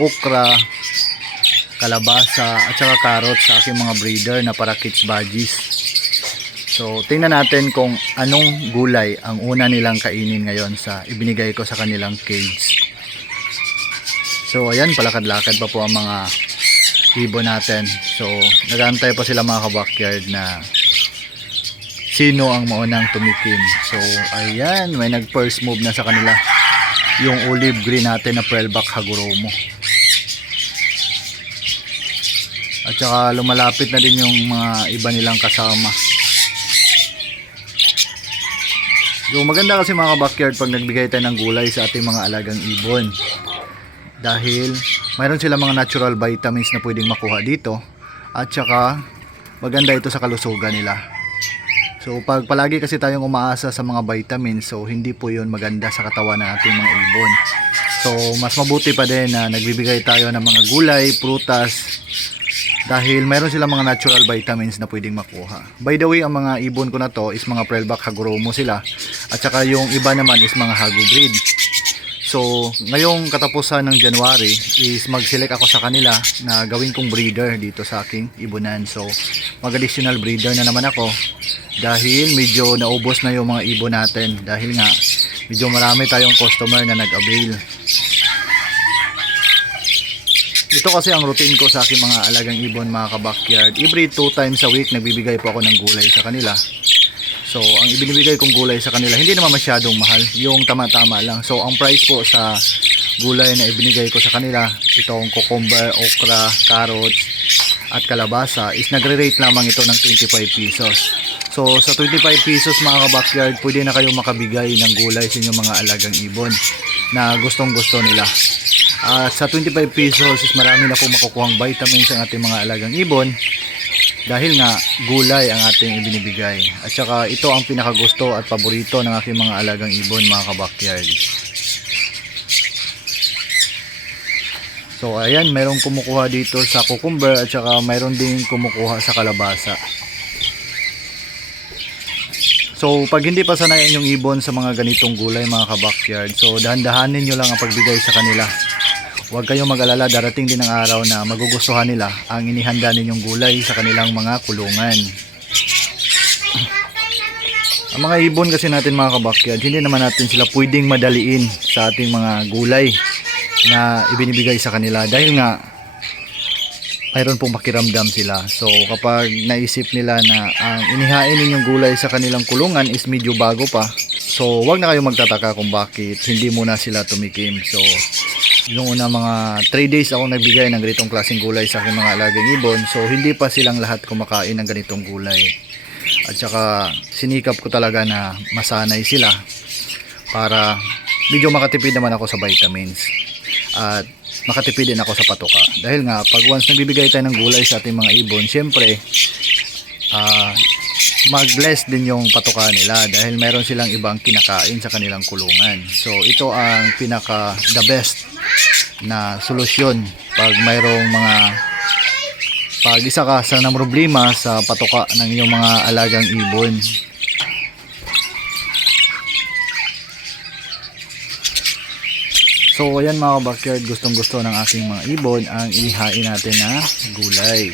okra, kalabasa at saka carrots sa aking mga breeder na Parakits Budgies. So tingnan natin kung anong gulay ang una nilang kainin ngayon sa ibinigay ko sa kanilang cage. So ayan, palakad-lakad pa po ang mga ibon natin. So nag-aantay pa sila mga ka-backyard na sino ang maunang tumikim. So ayan, may nag first move na sa kanila, yung olive green natin na pearlback Hagoromo. At saka lumalapit na din yung mga iba nilang kasama. So maganda kasi mga backyard pag nagbigay tayo ng gulay sa ating mga alagang ibon, dahil mayroon sila mga natural vitamins na pwedeng makuha dito, at saka maganda ito sa kalusugan nila. So pag palagi kasi tayong umaasa sa mga vitamins, so hindi po yun maganda sa katawan ng ating mga ibon. So mas mabuti pa din na nagbibigay tayo ng mga gulay, prutas, dahil mayroon silang mga natural vitamins na pwedeng makuha. By the way, ang mga ibon ko na to is mga pearlback Hagoromo sila, at saka yung iba naman is mga Hago breed. So ngayong katapusan ng January is mag-select ako sa kanila na gawin kong breeder dito sa aking ibonan. So mag-additional breeder na naman ako, dahil medyo naubos na yung mga ibon natin, dahil nga medyo marami tayong customer na nag-avail. Ito kasi ang routine ko sa aking mga alagang ibon mga ka-backyard. Every 2 times a week nagbibigay po ako ng gulay sa kanila. So ang ibinibigay kong gulay sa kanila hindi naman masyadong mahal, yung tama-tama lang. So ang price po sa gulay na ibinigay ko sa kanila, itong cucumber, okra, carrots at kalabasa, is nagre-rate lamang ito ng 25 pesos. So sa 25 pesos mga ka-backyard, pwede na kayong makabigay ng gulay sa inyong mga alagang ibon na gustong gusto nila. Sa 25 pesos is marami na po makukuhang vitamins ang ating mga alagang ibon, dahil nga gulay ang ating ibinibigay. At saka ito ang pinakagusto at paborito ng aking mga alagang ibon mga ka-backyard. So ayan, mayroong kumukuha dito sa cucumber, at saka mayroon din kumukuha sa kalabasa. So pag hindi pa sanayan yung ibon sa mga ganitong gulay mga ka-backyard, so dahan-dahanin nyo lang ang pagbigay sa kanila. Huwag kayong mag-alala, darating din ang araw na magugustuhan nila ang inihanda ninyong gulay sa kanilang mga kulungan. Ang mga ibon kasi natin mga ka-backyard, hindi naman natin sila pwedeng madaliin sa ating mga gulay na ibinibigay sa kanila, dahil nga mayroon pong pakiramdam sila. So kapag naisip nila na ang inihain ninyong gulay sa kanilang kulungan is medyo bago pa, so wag na kayong magtataka kung bakit hindi muna sila tumikim. So yung una mga 3 days ako nagbigay ng ganitong klaseng gulay sa aking mga alagang ibon, so hindi pa silang lahat kumakain ng ganitong gulay. At saka sinikap ko talaga na masanay sila para medyo makatipid naman ako sa vitamins at makatipid din ako sa patuka. Dahil nga pag once nagbibigay tayo ng gulay sa ating mga ibon, syempre mag-less din yung patuka nila, dahil meron silang ibang kinakain sa kanilang kulungan. So ito ang pinaka the best na solusyon pag mayroong pag isa ka sa ng problema sa patuka ng iyong mga alagang ibon. So ayan mga backyard, gustong gusto ng aking mga ibon ang inihain natin na gulay.